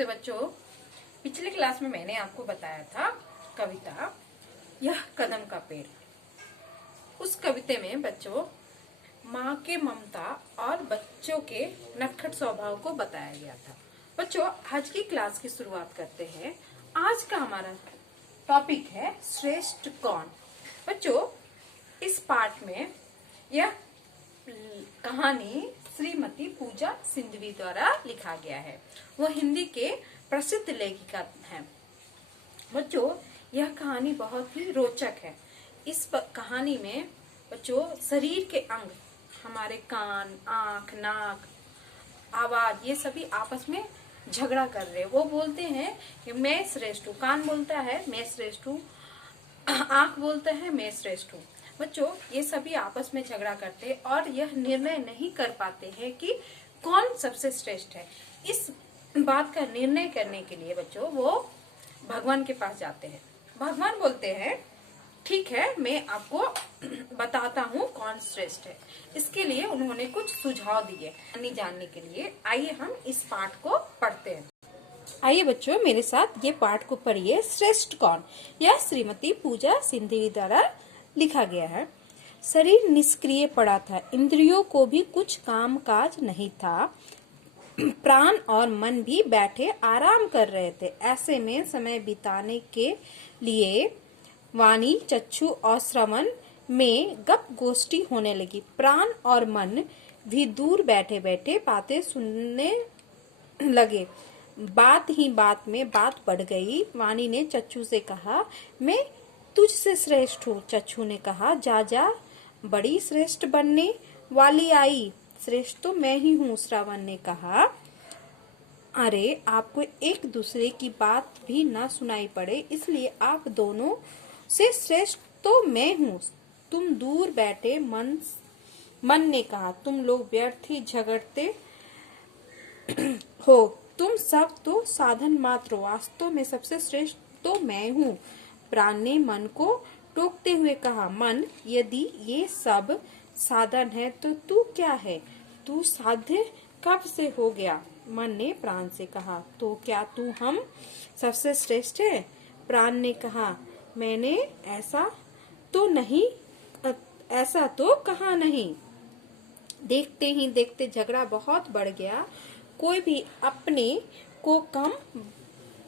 नमस्ते बच्चों। पिछले क्लास में मैंने आपको बताया था कविता यह कदम का पेड़। उस कविते में बच्चों माँ के ममता और बच्चों के नटखट स्वभाव को बताया गया था। बच्चों आज की क्लास की शुरुआत करते हैं। आज का हमारा टॉपिक है श्रेष्ठ कौन। बच्चों इस पाठ में यह कहानी श्रीमती पूजा सिंधवी द्वारा लिखा गया है। वो हिंदी के प्रसिद्ध लेखिका हैं। बच्चों यह कहानी बहुत ही रोचक है। इस कहानी में बच्चों शरीर के अंग, हमारे कान, आंख, नाक, आवाज, ये सभी आपस में झगड़ा कर रहे हैं। वो बोलते हैं कि मैं श्रेष्ठ हूँ। कान बोलता है मैं श्रेष्ठ हूँ, आंख बोलता है मैं श्रेष्ठ हूँ। बच्चों ये सभी आपस में झगड़ा करते हैं और यह निर्णय नहीं कर पाते हैं कि कौन सबसे श्रेष्ठ है। इस बात का निर्णय करने के लिए बच्चों वो भगवान के पास जाते हैं। भगवान बोलते हैं ठीक है मैं आपको बताता हूँ कौन श्रेष्ठ है। इसके लिए उन्होंने कुछ सुझाव दिए जानने के लिए। आइए हम इस पाठ को पढ़ते हैं। आइए बच्चों मेरे साथ ये पाठ को पढ़िए। श्रेष्ठ कौन, यह श्रीमती पूजा सिंधवी द्वारा लिखा गया है। शरीर निष्क्रिय पड़ा था, इंद्रियों को भी कुछ काम काज नहीं था, प्राण और मन भी बैठे आराम कर रहे थे। ऐसे में समय बिताने के लिए वाणी, चक्षु और श्रवण में गप गोष्ठी होने लगी। प्राण और मन भी दूर बैठे बैठे बातें सुनने लगे। बात ही बात में बात बढ़ गई। वाणी ने चक्षु से कहा मैं तुझसे श्रेष्ठ हूँ। चक्षु ने कहा जा जा, बड़ी श्रेष्ठ बनने वाली आई, श्रेष्ठ तो मैं ही हूँ। श्रवण ने कहा अरे आपको एक दूसरे की बात भी ना सुनाई पड़े, इसलिए आप दोनों से श्रेष्ठ तो मैं हूँ। तुम दूर बैठे मन ने कहा तुम लोग व्यर्थ ही झगड़ते हो, तुम सब तो साधन मात्र हो, वास्तव में सबसे श्रेष्ठ तो मैं हूँ। प्राण ने मन को टोकते हुए कहा मन यदि ये सब साधन है तो तू क्या है, तू साध्य कब से हो गया। मन ने प्राण से कहा तो क्या तू हम सबसे श्रेष्ठ है। प्राण ने कहा मैंने ऐसा तो कहा नहीं। देखते ही देखते झगड़ा बहुत बढ़ गया। कोई भी अपने को कम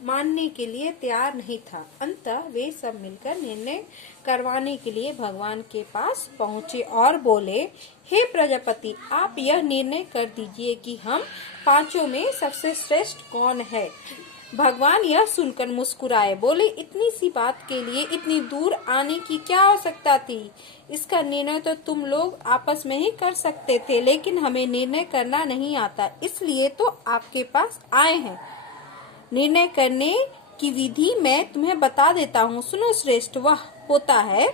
मानने के लिए तैयार नहीं था। अंततः वे सब मिलकर निर्णय करवाने के लिए भगवान के पास पहुँचे और बोले हे प्रजापति आप यह निर्णय कर दीजिए कि हम पांचों में सबसे श्रेष्ठ कौन है। भगवान यह सुनकर मुस्कुराए, बोले इतनी सी बात के लिए इतनी दूर आने की क्या आवश्यकता थी। इसका निर्णय तो तुम लोग आपस में ही कर सकते थे, लेकिन हमें निर्णय करना नहीं आता, इसलिए तो आपके पास आए हैं। निर्णय करने की विधि मैं तुम्हें बता देता हूँ। सुनो श्रेष्ठ वह होता है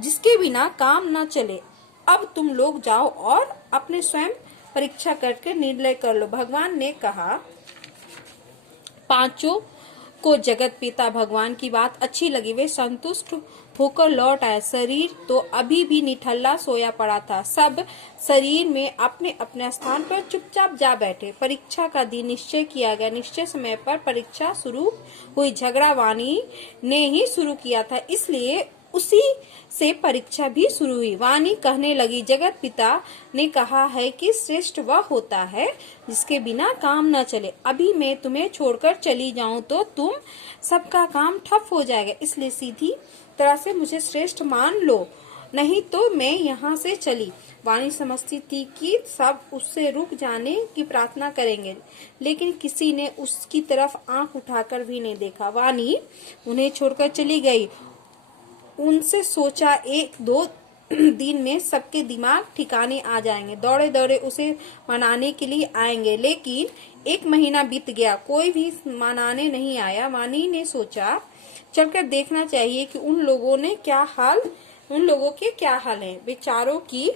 जिसके बिना काम न चले। अब तुम लोग जाओ और अपने स्वयं परीक्षा करके निर्णय कर लो। भगवान ने कहा। पांचों को जगत पिता भगवान की बात अच्छी लगी। वे संतुष्ट होकर लौट आए। शरीर तो अभी भी निठल्ला सोया पड़ा था। सब शरीर में अपने अपने स्थान पर चुपचाप जा बैठे। परीक्षा का दिन निश्चय किया गया। निश्चय समय पर परीक्षा शुरू हुई। झगड़ा वाणी ने ही शुरू किया था, इसलिए उसी से परीक्षा भी शुरू हुई। वाणी कहने लगी जगत पिता ने कहा है कि श्रेष्ठ वह होता है जिसके बिना काम न चले। अभी मैं तुम्हें छोड़कर चली जाऊं तो तुम सबका काम ठप हो जाएगा, इसलिए सीधी तरह से मुझे श्रेष्ठ मान लो, नहीं तो मैं यहाँ से चली। वाणी समझती थी कि सब उससे रुक जाने की प्रार्थना करेंगे, लेकिन किसी ने उसकी तरफ आंख उठाकर भी नहीं देखा। वाणी उन्हें छोड़कर चली गई। उनसे सोचा एक दो दिन में सबके दिमाग ठिकाने आ जाएंगे, दौड़े दौड़े उसे मनाने के लिए आएंगे। लेकिन एक महीना बीत गया, कोई भी मनाने नहीं आया। वाणी ने सोचा चलकर देखना चाहिए कि उन लोगों के क्या हाल हैं। बेचारों की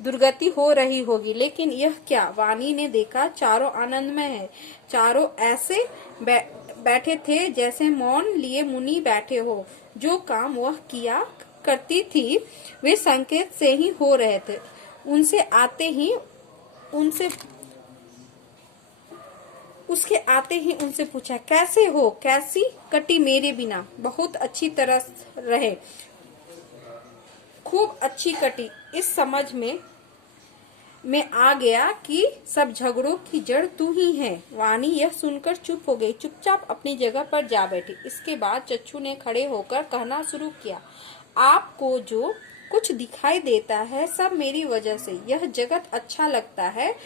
दुर्गति हो रही होगी, लेकिन यह क्या। वाणी ने देखा चारों आनंदमय है। चारों ऐसे बैठे थे जैसे मौन लिए मुनि बैठे हो। जो काम वह किया करती थी वे संकेत से ही हो रहे थे। उनसे आते ही उनसे उसके आते ही उनसे पूछा, कैसे हो, कैसी कटी मेरे बिना? बहुत अच्छी तरह रहे, खूब अच्छी कटी। इस समझ में आ गया कि सब झगड़ों की जड़ तू ही है। वाणी यह सुनकर चुप हो गई, चुपचाप अपनी जगह पर जा बैठी। इसके बाद चच्चू ने खड़े होकर कहना शुरू किया, आपको जो कुछ दिखाई देता है सब मेरी वजह से। यह जगत अच्छा लगता है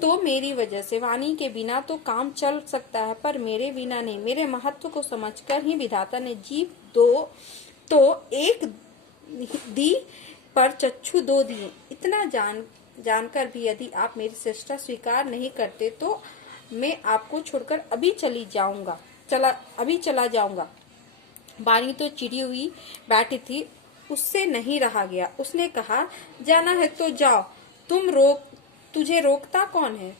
तो मेरी वजह से। वाणी के बिना तो काम चल सकता है, पर मेरे बिना नहीं। मेरे महत्व को समझकर ही विधाता ने जीभ दो तो एक दी, पर चच्चू दो दिए। इतना जानकर भी यदि आप मेरी श्रेष्ठता स्वीकार नहीं करते तो मैं आपको छोड़कर अभी चला जाऊंगा। वाणी तो चिड़ी हुई बैठी थी, उससे नहीं रहा गया। उसने कहा, जाना है तो जाओ, तुझे रोकता कौन है?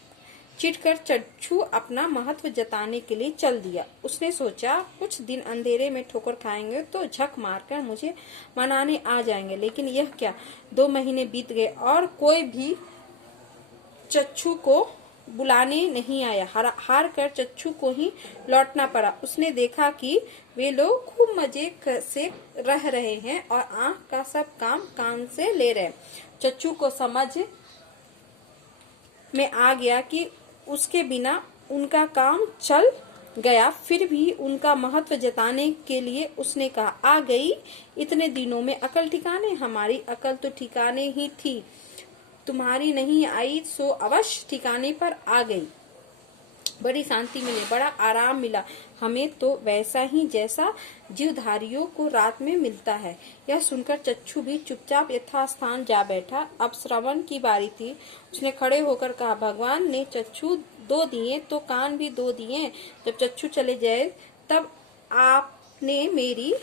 चिढ़कर चच्चू अपना महत्व जताने के लिए चल दिया। उसने सोचा, कुछ दिन अंधेरे में ठोकर खाएंगे तो झक मारकर मुझे मनाने आ जाएंगे। लेकिन यह क्या, 2 महीने बीत गए और कोई भी चच्चू को बुलाने नहीं आया। हार कर चच्चू को ही लौटना पड़ा। उसने देखा कि वे लोग खूब मजे से रह रहे हैं और आंख का सब काम कान से ले रहे। चच्चू को समझ में आ गया कि उसके बिना उनका काम चल गया। फिर भी उनका महत्व जताने के लिए उसने कहा, आ गई इतने दिनों में अकल ठिकाने? हमारी अकल तो ठिकाने ही थी, तुम्हारी नहीं आई सो अवश्य ठिकाने पर आ गई। बड़ी शांति मिली, बड़ा आराम मिला हमें तो वैसा ही जैसा जीवधारियों को रात में मिलता है। यह सुनकर चच्चू भी चुपचाप यथास्थान जा बैठा। अब श्रवण की बारी थी। उसने खड़े होकर कहा, भगवान ने चच्चू 2 दिए तो कान भी 2 दिए। जब चच्चू चले जाए तब आपने मेरी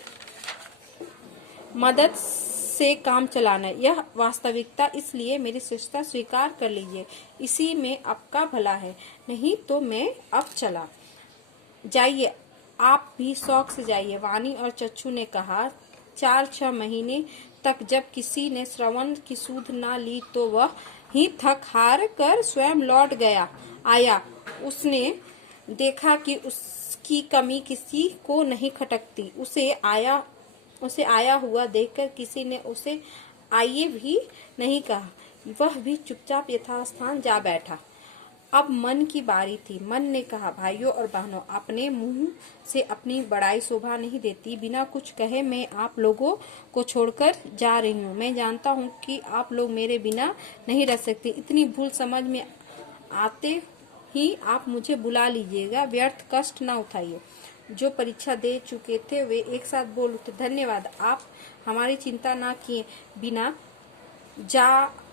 मदद से काम चलाना, यह वास्तविकता। इसलिए मेरी श्रेष्ठता स्वीकार कर लीजिए, इसी में आपका भला है। नहीं तो मैं अब चला। जाइए, आप भी शौक से जाइए। वाणी और चच्चू ने कहा। 4-6 महीने तक जब किसी ने श्रवण की सूध ना ली तो वह ही थक हार कर स्वयं लौट आया। उसने देखा कि उसकी कमी किसी को नहीं खटकती। उसे आया हुआ देखकर किसी ने उसे आइए भी नहीं कहा। वह भी चुपचाप यथास्थान जा बैठा। अब मन की बारी थी। मन ने कहा, भाइयों और बहनों, अपने मुंह से अपनी बड़ाई शोभा नहीं देती। बिना कुछ कहे मैं आप लोगों को छोड़कर जा रही हूँ। मैं जानता हूँ कि आप लोग मेरे बिना नहीं रह सकते। इतनी भूल समझ में आते ही आप मुझे बुला लीजिएगा, व्यर्थ कष्ट न उठाइए। जो परीक्षा दे चुके थे वे एक साथ बोल उठे, धन्यवाद, आप हमारी चिंता ना किए बिना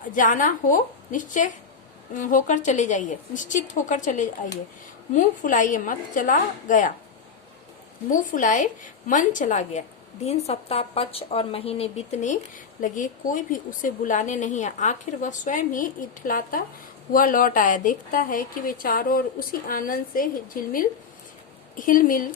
जाना हो निश्चित होकर चले आइए। मुंह फुलाए मन चला गया। दिन, सप्ताह, पक्ष और महीने बीतने लगे, कोई भी उसे बुलाने नहीं आया। आखिर वह स्वयं ही इठलाता हुआ लौट आया। देखता है कि वे चारों ओर उसी आनंद से हिलमिल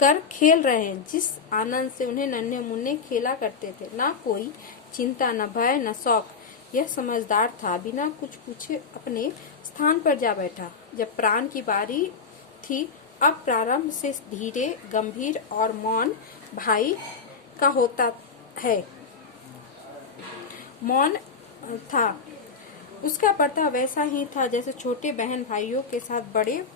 कर खेल रहे हैं जिस आनंद से उन्हें नन्हे मुन्ने खेला करते थे। ना कोई चिंता, न भय, न शौक। यह समझदार था, बिना कुछ पूछे अपने स्थान पर जा बैठा। जब प्राण की बारी थी, अब प्रारंभ से धीरे, गंभीर और मौन भाई का होता है। मौन था, उसका बर्ताव वैसा ही था जैसे छोटे बहन भाइयों के साथ बड़े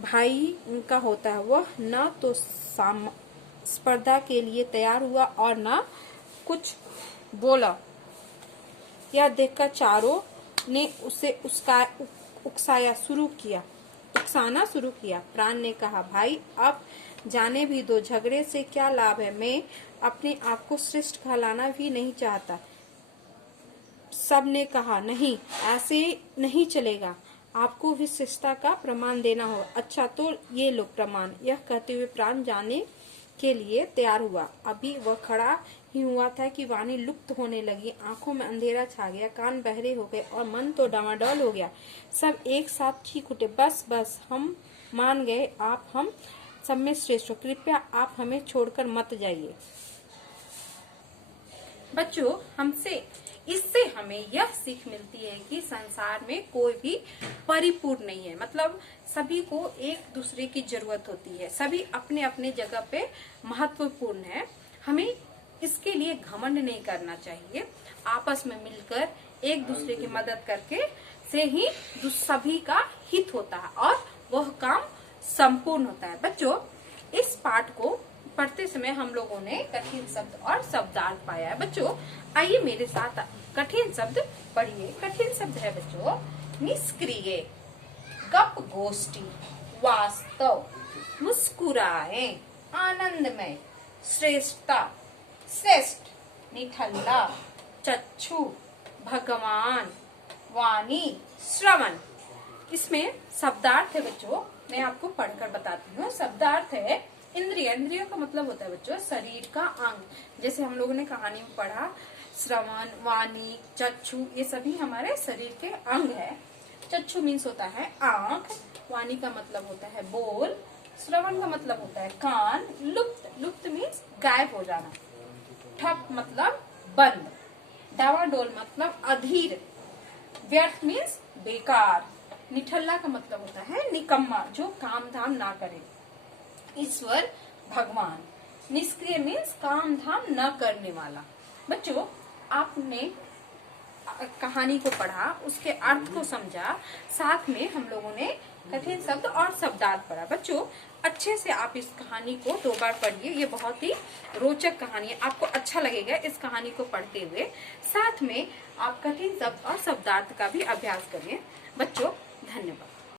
भाई का होता है। वह न तो स्पर्धा के लिए तैयार हुआ और न कुछ बोला। यह देखकर चारों ने उसे उकसाना शुरू किया। प्राण ने कहा, भाई अब जाने भी दो, झगड़े से क्या लाभ है। मैं अपने आप को श्रेष्ठ कहलाना भी नहीं चाहता। सब ने कहा, नहीं, ऐसे नहीं चलेगा, आपको भी श्रेष्ठता का प्रमाण देना होगा। अच्छा तो ये लो प्रमाण। यह कहते हुए प्राण जाने के लिए तैयार हुआ। अभी वह खड़ा ही हुआ था कि वाणी लुप्त होने लगी। आंखों में अंधेरा छा गया, कान बहरे हो गए और मन तो डामाडोल हो गया। सब एक साथ चीख उठे, बस बस, हम मान गए, आप हम सब में श्रेष्ठ हो। कृपया आप हमें छोड़कर मत जाइए। बच्चों, हमसे इससे हमें यह सीख मिलती है कि संसार में कोई भी परिपूर्ण नहीं है। मतलब सभी को एक दूसरे की जरूरत होती है, सभी अपने अपने जगह पे महत्वपूर्ण है। हमें इसके लिए घमंड नहीं करना चाहिए। आपस में मिलकर एक दूसरे की मदद करके से ही सभी का हित होता है और वह काम संपूर्ण होता है। बच्चों, इस पाठ को पढ़ते समय हम लोगों ने कठिन शब्द और शब्दार्थ पाया है। बच्चों, आइए मेरे साथ कठिन शब्द पढ़िए। कठिन शब्द है बच्चों, निष्क्रिय, गप गोष्ठी, वास्तव, मुस्कुराए, आनंदमय, श्रेष्ठता, श्रेष्ठ, निठल्ला, चक्षु, भगवान, वाणी, श्रवण। इसमें शब्दार्थ है बच्चों, मैं आपको पढ़कर बताती हूँ। शब्दार्थ है इंद्रिय। इंद्रियों का मतलब होता है बच्चों शरीर का अंग। जैसे हम लोगों ने कहानी में पढ़ा, श्रवण, वाणी, चक्षु, ये सभी हमारे शरीर के अंग है। चक्षु मीन्स होता है आंख, वाणी का मतलब होता है बोल, श्रवण का मतलब होता है कान, लुप्त, लुप्त मीन्स गायब हो जाना, ठप मतलब बंद, डावाडोल मतलब अधीर, व्यर्थ मीन्स बेकार, निठल्ला का मतलब होता है निकम्मा, जो काम धाम ना करे, ईश्वर, भगवान, निष्क्रिय मीन्स काम धाम न करने वाला। बच्चों, आपने कहानी को पढ़ा, उसके अर्थ को समझा, साथ में हम लोगों ने कठिन शब्द और शब्दार्थ पढ़ा। बच्चों, अच्छे से आप इस कहानी को 2 बार पढ़िए, ये बहुत ही रोचक कहानी है, आपको अच्छा लगेगा इस कहानी को पढ़ते हुए। साथ में आप कठिन शब्द और शब्दार्थ का भी अभ्यास करिए। बच्चों, धन्यवाद।